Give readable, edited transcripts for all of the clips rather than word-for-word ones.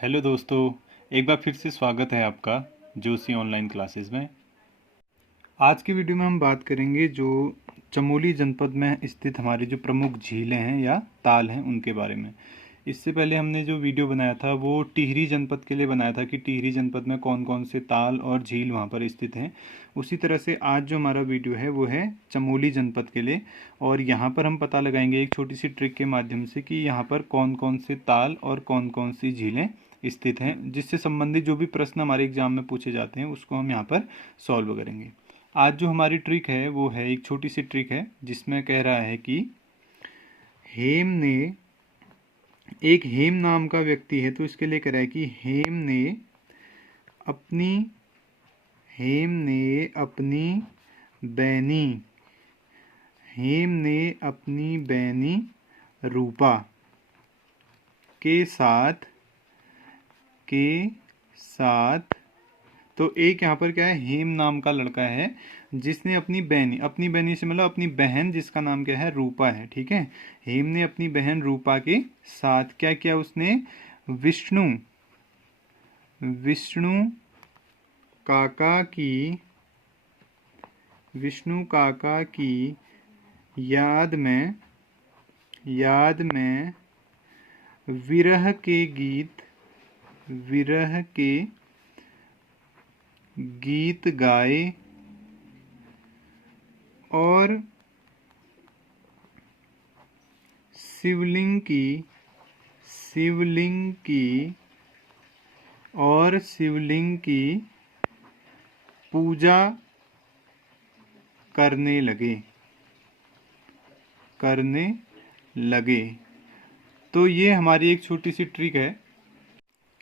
Hello दोस्तों, एक बार फिर से स्वागत है आपका जोशी ऑनलाइन क्लासेस में। आज की वीडियो में हम बात करेंगे जो चमोली जनपद में स्थित हमारी जो प्रमुख झीलें हैं या ताल हैं उनके बारे में। इससे पहले हमने जो वीडियो बनाया था वो टिहरी जनपद के लिए बनाया था कि टिहरी जनपद में कौन कौन से ताल और झील वहाँ पर स्थित हैं। उसी तरह से आज जो हमारा वीडियो है वो है चमोली जनपद के लिए, और यहाँ पर हम पता लगाएंगे एक छोटी सी ट्रिक के माध्यम से कि यहाँ पर कौन कौन से ताल और कौन कौन सी झीलें स्थित हैं, जिससे संबंधित जो भी प्रश्न हमारे एग्जाम में पूछे जाते हैं उसको हम यहाँ पर सॉल्व करेंगे। आज जो हमारी ट्रिक है वो है एक छोटी सी ट्रिक है जिसमें कह रहा है कि हेम ने, एक हेम नाम का व्यक्ति है तो इसके लिए कह रहा है कि अपनी हेम ने अपनी बैनी रूपा के साथ तो एक यहाँ पर क्या है, हेम नाम का लड़का है जिसने अपनी बहनी से मतलब अपनी बहन जिसका नाम क्या है, रूपा है। ठीक है, हेम ने अपनी बहन रूपा के साथ क्या किया, उसने विष्णु काका की याद में विरह के गीत गाए और शिवलिंग की पूजा करने लगे। तो ये हमारी एक छोटी सी ट्रिक है।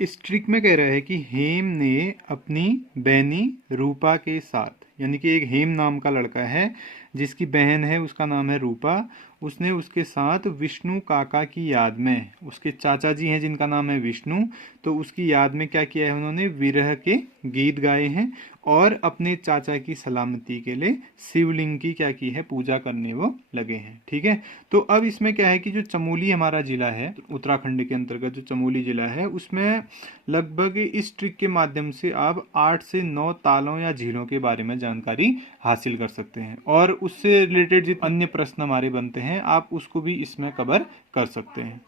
इस ट्रिक में कह रहा है कि हेम ने अपनी बहनी रूपा के साथ, यानी कि एक हेम नाम का लड़का है जिसकी बहन है, उसका नाम है रूपा, उसने उसके साथ विष्णु काका की याद में, उसके चाचा जी हैं जिनका नाम है विष्णु, तो उसकी याद में क्या किया है, उन्होंने विरह के गीत गाए हैं और अपने चाचा की सलामती के लिए शिवलिंग की क्या की है, पूजा करने वो लगे हैं। ठीक है, तो अब इसमें क्या है कि जो चमोली हमारा जिला है, उत्तराखंड के अंतर्गत जो चमोली जिला है, उसमें लगभग इस ट्रिक के माध्यम से आप 8 से 9 तालों या झीलों के बारे में जानकारी हासिल कर सकते हैं, और उससे रिलेटेड जो अन्य प्रश्न हमारे बनते हैं आप उसको भी इसमें कवर कर सकते हैं।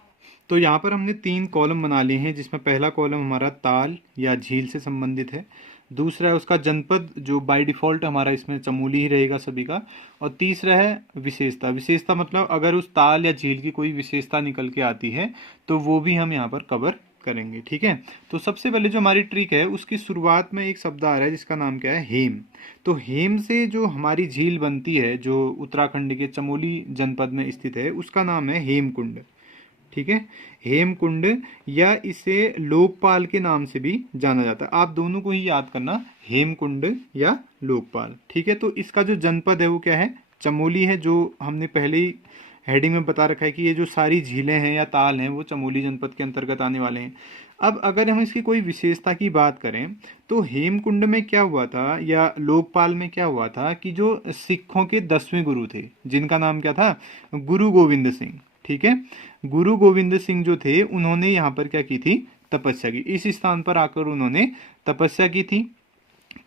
तो यहाँ पर हमने 3 कॉलम बना लिए हैं, जिसमें पहला कॉलम हमारा ताल या झील से संबंधित है, दूसरा है उसका जनपद जो बाय डिफ़ॉल्ट हमारा इसमें चमोली ही रहेगा सभी का, और तीसरा है विशेषता मतलब अगर उस ताल या झील की कोई विशेषता निकल के आती है तो वो भी हम यहाँ पर कवर करेंगे। ठीक है, तो सबसे पहले जो हमारी ट्रिक है उसकी शुरुआत में एक शब्द आ रहा है जिसका नाम क्या है, हेम। तो हेम से जो हमारी झील बनती है जो उत्तराखंड के चमोली जनपद में स्थित है उसका नाम है हेमकुंड। ठीक है, हेमकुंड या इसे लोकपाल के नाम से भी जाना जाता है। आप दोनों को ही याद करना, हेमकुंड या लोकपाल। ठीक है, तो इसका जो जनपद है वो क्या है, चमोली है, जो हमने पहले ही हेडिंग में बता रखा है कि ये जो सारी झीलें हैं या ताल हैं वो चमोली जनपद के अंतर्गत आने वाले हैं। अब अगर हम इसकी कोई विशेषता की बात करें तो हेमकुंड में क्या हुआ था या लोकपाल में क्या हुआ था कि जो सिखों के 10वें गुरु थे जिनका नाम क्या था, गुरु गोविंद सिंह। ठीक है, गुरु गोविंद सिंह जो थे उन्होंने यहाँ पर क्या की थी, तपस्या की, इस स्थान पर आकर उन्होंने तपस्या की थी।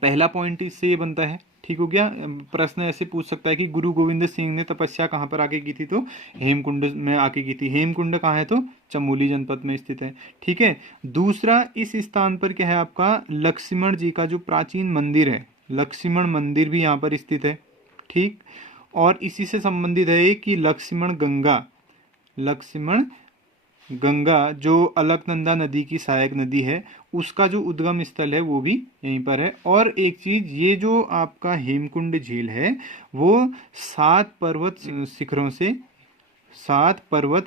पहला पॉइंट इससे ये बनता है। ठीक हो गया, प्रश्न ऐसे पूछ सकता है कि गुरु गोविंद सिंह ने तपस्या कहाँ पर आके की थी, तो हेमकुंड में आके की थी। हेमकुंड कहाँ है, तो चमोली जनपद में स्थित है। ठीक है, दूसरा इस स्थान पर क्या है आपका, लक्ष्मण जी का जो प्राचीन मंदिर है, लक्ष्मण मंदिर भी यहाँ पर स्थित है। ठीक, और इसी से संबंधित है कि लक्ष्मण गंगा जो अलकनंदा नदी की सहायक नदी है उसका जो उद्गम स्थल है वो भी यहीं पर है। और एक चीज, ये जो आपका हेमकुंड झील है वो 7 पर्वत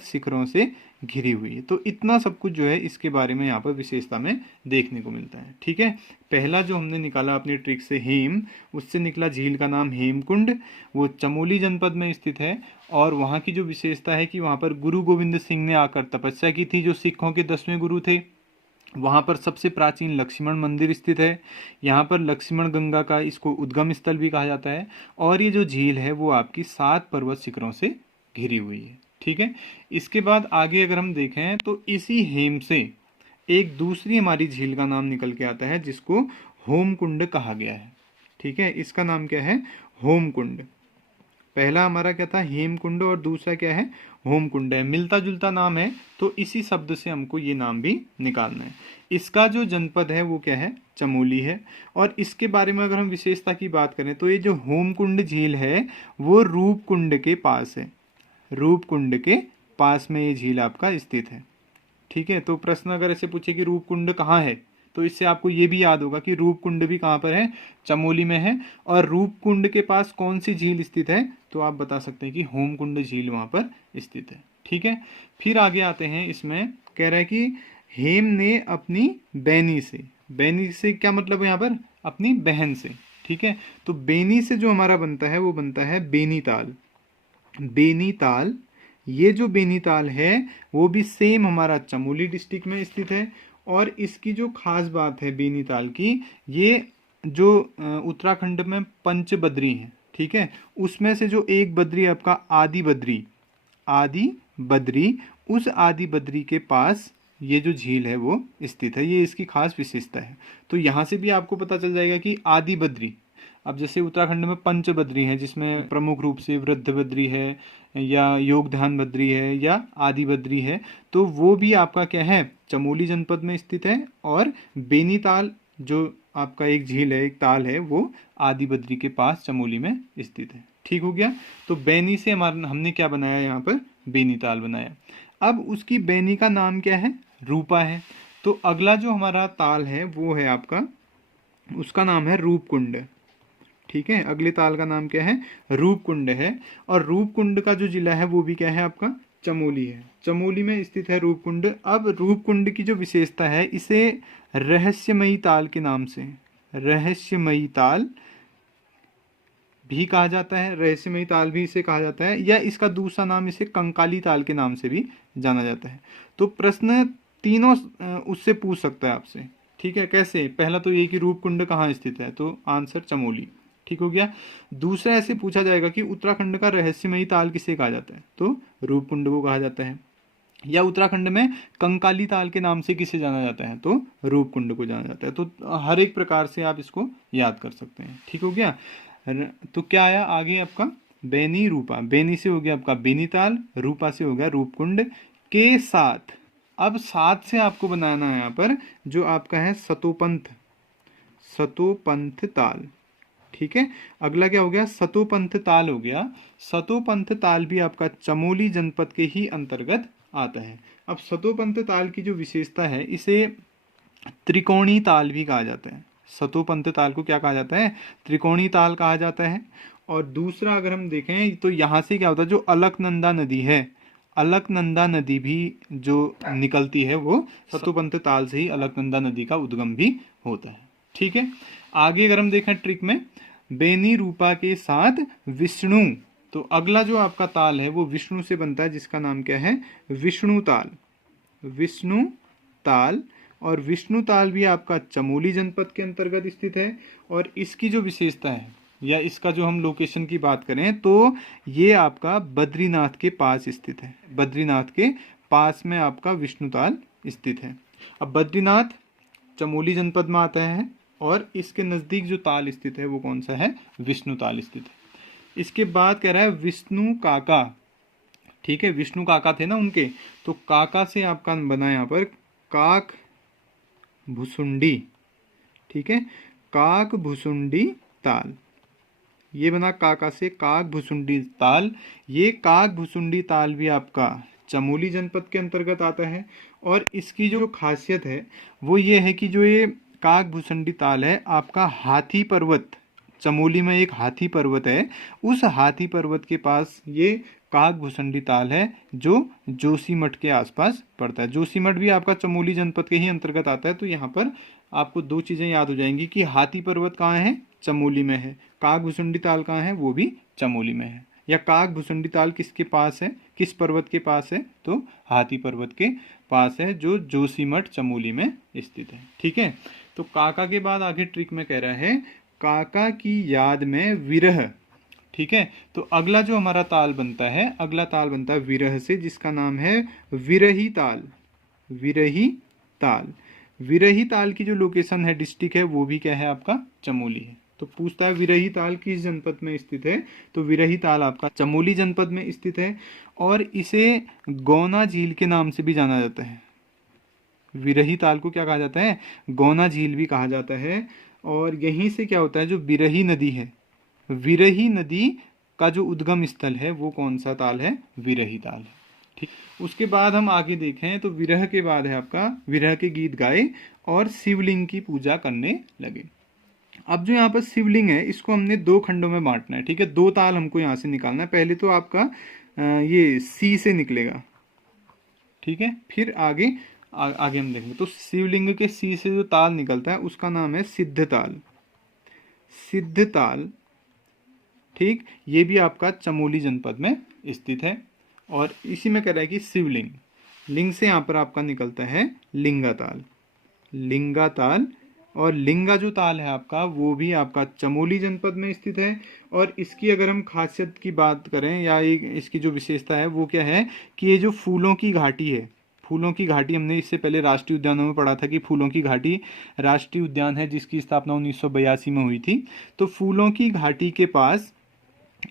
शिखरों से घिरी हुई है। तो इतना सब कुछ जो है इसके बारे में यहाँ पर विशेषता में देखने को मिलता है। ठीक है, पहला जो हमने निकाला अपनी ट्रिक से हेम, उससे निकला झील का नाम हेमकुंड, वो चमोली जनपद में स्थित है, और वहाँ की जो विशेषता है कि वहाँ पर गुरु गोविंद सिंह ने आकर तपस्या की थी, जो सिखों के 10वें गुरु थे। वहाँ पर सबसे प्राचीन लक्ष्मण मंदिर स्थित है। यहाँ पर लक्ष्मण गंगा का इसको उद्गम स्थल भी कहा जाता है, और ये जो झील है वो आपकी 7 पर्वत शिखरों से घिरी हुई है। ठीक है, इसके बाद आगे अगर हम देखें तो इसी हेम से एक दूसरी हमारी झील का नाम निकल के आता है जिसको होमकुंड कहा गया है। ठीक है, इसका नाम क्या है? होमकुंड। पहला हमारा क्या था? हेमकुंड, और दूसरा क्या है? होमकुंड है। मिलता जुलता नाम है, तो इसी शब्द से हमको ये नाम भी निकालना है। इसका जो जनपद है वो क्या है? चमोली है। और इसके बारे में अगर हम विशेषता की बात करें तो ये जो होमकुंड झील है वो रूपकुंड के पास है। रूपकुंड के पास में ये झील आपका स्थित है। ठीक है, तो प्रश्न अगर ऐसे पूछे कि रूपकुंड कहाँ है, तो इससे आपको ये भी याद होगा कि रूपकुंड भी कहाँ पर है? चमोली में है। और रूपकुंड के पास कौन सी झील स्थित है? तो आप बता सकते हैं कि होमकुंड झील वहाँ पर स्थित है। ठीक है, फिर आगे आते हैं। इसमें कह रहा है कि हेम ने अपनी बैनी से क्या मतलब है यहाँ पर? अपनी बहन से। ठीक है, तो बेनी से जो हमारा बनता है वो बनता है बेनीताल। बेनीताल, ये जो बेनीताल है वो भी सेम हमारा चमोली डिस्ट्रिक्ट में स्थित है। और इसकी जो खास बात है बेनीताल की, ये जो उत्तराखंड में पंच बद्री है, ठीक है, उसमें से जो एक बद्री आपका आदि बद्री, उस आदि बद्री के पास ये जो झील है वो स्थित है। ये इसकी खास विशेषता है। तो यहाँ से भी आपको पता चल जाएगा कि आदि बद्री, अब जैसे उत्तराखंड में पंच बद्री है जिसमें प्रमुख रूप से वृद्ध बद्री है या योग ध्यान बद्री है या आदि बद्री है, तो वो भी आपका क्या है? चमोली जनपद में स्थित है। और बेनीताल जो आपका एक झील है, एक ताल है, वो आदि बद्री के पास चमोली में स्थित है। ठीक हो गया। तो बैनी से हमारा हमने क्या बनाया? यहाँ पर बेनीताल बनाया। अब उसकी बैनी का नाम क्या है? रूपा है। तो अगला जो हमारा ताल है वो है आपका, उसका नाम है रूपकुंड। ठीक है, अगले ताल का नाम क्या है? रूपकुंड है। और रूपकुंड का जो जिला है वो भी क्या है आपका? चमोली है। चमोली में स्थित है रूपकुंड। अब रूपकुंड की जो विशेषता है, इसे रहस्यमयी ताल के नाम से, रहस्यमयी ताल भी कहा जाता है, रहस्यमयी ताल भी इसे कहा जाता है, या इसका दूसरा नाम इसे कंकाली ताल के नाम से भी जाना जाता है। तो प्रश्न तीनों उससे पूछ सकता है आपसे। ठीक है, कैसे? पहला तो ये कि रूपकुंड कहाँ स्थित है, तो आंसर चमोली। ठीक हो गया। दूसरा ऐसे पूछा जाएगा कि उत्तराखंड का रहस्यमयी ताल किसे कहा जाता है, तो रूपकुंड को कहा जाता है। या उत्तराखंड में कंकाली ताल के नाम से किसे जाना जाता है, तो रूपकुंड को जाना जाता है। तो हर एक प्रकार से आप इसको याद कर सकते हैं। ठीक हो गया। तो क्या आया आगे आपका? बेनी रूपा। बेनी से हो गया आपका बेनीताल, रूपा से हो गया रूपकुंड के साथ। अब साथ से आपको बनाना है यहाँ पर जो आपका है सतोपंथ, सतोपंथ ताल। ठीक है, अगला क्या हो गया? सतोपंथ ताल हो गया। सतोपंथ ताल भी आपका चमोली जनपद के ही अंतर्गत आता है। अब सतोपंथ ताल की जो विशेषता है, इसे त्रिकोणी ताल भी कहा जाता है। सतोपंथ ताल को क्या कहा जाता है? त्रिकोणी ताल कहा जाता है। और दूसरा अगर हम देखें तो यहाँ से क्या होता है, जो अलकनंदा नदी है, अलकनंदा नदी भी जो निकलती है वो सतोपंथ ताल से ही अलकनंदा नदी का उद्गम भी होता है। ठीक है, आगे अगर हम देखें ट्रिक में, बेनी रूपा के साथ विष्णु, तो अगला जो आपका ताल है वो विष्णु से बनता है जिसका नाम क्या है? विष्णु ताल। विष्णु ताल। और विष्णु ताल भी आपका चमोली जनपद के अंतर्गत स्थित है। और इसकी जो विशेषता है या इसका जो हम लोकेशन की बात करें तो ये आपका बद्रीनाथ के पास स्थित है। बद्रीनाथ के पास में आपका विष्णु ताल स्थित है। अब बद्रीनाथ चमोली जनपद में आता है और इसके नज़दीक जो ताल स्थित है वो कौन सा है? विष्णु ताल स्थित है। इसके बाद कह रहा है विष्णु काका। ठीक है, विष्णु काका थे ना उनके, तो काका से आपका बना यहाँ पर काक भुसुंडी। ठीक है, काक भुसुंडी ताल, ये बना काका से काक भुसुंडी ताल। ये काक भुसुंडी ताल भी आपका चमोली जनपद के अंतर्गत आता है। और इसकी जो खासियत है वो ये है कि जो ये काक भुसुंडी ताल है आपका हाथी पर्वत, चमोली में एक हाथी पर्वत है, उस हाथी पर्वत के पास ये काक भुसुंडी ताल है जो जोशीमठ के आसपास पड़ता है। जोशीमठ भी आपका चमोली जनपद के ही अंतर्गत आता है। तो यहाँ पर आपको दो चीज़ें याद हो जाएंगी कि हाथी पर्वत कहाँ है? चमोली में है। काक भुसुंडी ताल कहाँ है? वो भी चमोली में है। या काक भुसुंडी ताल किसके पास है, किस पर्वत के पास है? तो हाथी पर्वत के पास है जो जोशीमठ चमोली में स्थित है। ठीक है, तो काका के बाद आगे ट्रिक में कह रहा है काका की याद में विरह। ठीक है, तो अगला जो हमारा ताल बनता है, अगला ताल बनता है विरह से जिसका नाम है विरही ताल। विरही ताल। विरही ताल की जो लोकेशन है, डिस्ट्रिक्ट है, वो भी क्या है आपका चमोली है। तो पूछता है विरही ताल किस जनपद में स्थित है, तो विरही ताल आपका चमोली जनपद में स्थित है और इसे गौना झील के नाम से भी जाना जाता है। विरही ताल को क्या कहा जाता है, गौना झील भी कहा जाता है। और यहीं से क्या होता है, जो विरही नदी है, विरही नदी का जो उद्गम स्थल है वो कौन सा ताल है, विरही ताल है। ठीक, उसके बाद हम आगे देखें तो विरह के बाद है आपका विरह के गीत गाए और शिवलिंग की पूजा करने लगे। अब जो यहाँ पर शिवलिंग है इसको हमने दो खंडों में बांटना है। ठीक है, दो ताल हमको यहाँ से निकालना है। पहले तो आपका ये सी से निकलेगा, ठीक है, फिर आगे आगे हम देखेंगे। तो शिवलिंग के सी से जो ताल निकलता है उसका नाम है सिद्ध ताल। सिद्ध ताल, ठीक, ये भी आपका चमोली जनपद में स्थित है। और इसी में कह रहा है कि शिवलिंग, लिंग से यहाँ पर आपका निकलता है लिंगा ताल। लिंगा ताल, और लिंगा जो ताल है आपका वो भी आपका चमोली जनपद में स्थित है। और इसकी अगर हम खासियत की बात करें या इसकी जो विशेषता है वो क्या है कि ये जो फूलों की घाटी है, फूलों की घाटी, हमने इससे पहले राष्ट्रीय उद्यानों में पढ़ा था कि फूलों की घाटी राष्ट्रीय उद्यान है जिसकी स्थापना 1982 में हुई थी। तो फूलों की घाटी के पास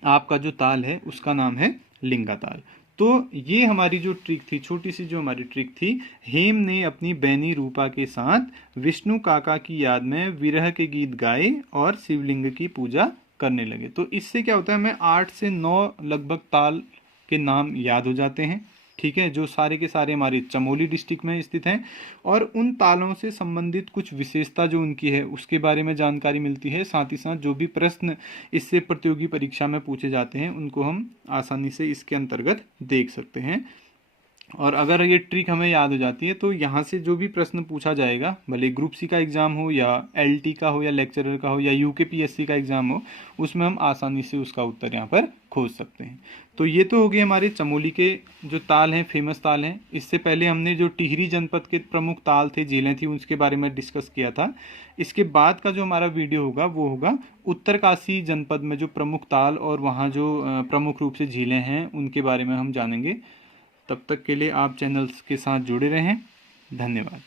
आपका जो ताल है उसका नाम है लिंगा ताल। तो ये हमारी जो ट्रिक थी, छोटी सी जो हमारी ट्रिक थी, हेम ने अपनी बहनी रूपा के साथ विष्णु काका की याद में विरह के गीत गाए और शिवलिंग की पूजा करने लगे। तो इससे क्या होता है, हमें 8 से 9 लगभग ताल के नाम याद हो जाते हैं। ठीक है, जो सारे के सारे हमारे चमोली डिस्ट्रिक्ट में स्थित हैं और उन तालों से संबंधित कुछ विशेषता जो उनकी है उसके बारे में जानकारी मिलती है। साथ ही साथ जो भी प्रश्न इससे प्रतियोगी परीक्षा में पूछे जाते हैं उनको हम आसानी से इसके अंतर्गत देख सकते हैं। और अगर ये ट्रिक हमें याद हो जाती है तो यहाँ से जो भी प्रश्न पूछा जाएगा, भले ग्रुप सी का एग्ज़ाम हो या एलटी का हो या लेक्चरर का हो या यूकेपीएससी का एग्ज़ाम हो, उसमें हम आसानी से उसका उत्तर यहाँ पर खोज सकते हैं। तो ये तो हो गए हमारे चमोली के जो ताल हैं, फेमस ताल हैं। इससे पहले हमने जो टिहरी जनपद के प्रमुख ताल थे, झीलें थी, उसके बारे में डिस्कस किया था। इसके बाद का जो हमारा वीडियो होगा वो होगा उत्तरकाशी जनपद में जो प्रमुख ताल और वहाँ जो प्रमुख रूप से झीलें हैं उनके बारे में हम जानेंगे। तब तक के लिए आप चैनल्स के साथ जुड़े रहें। धन्यवाद।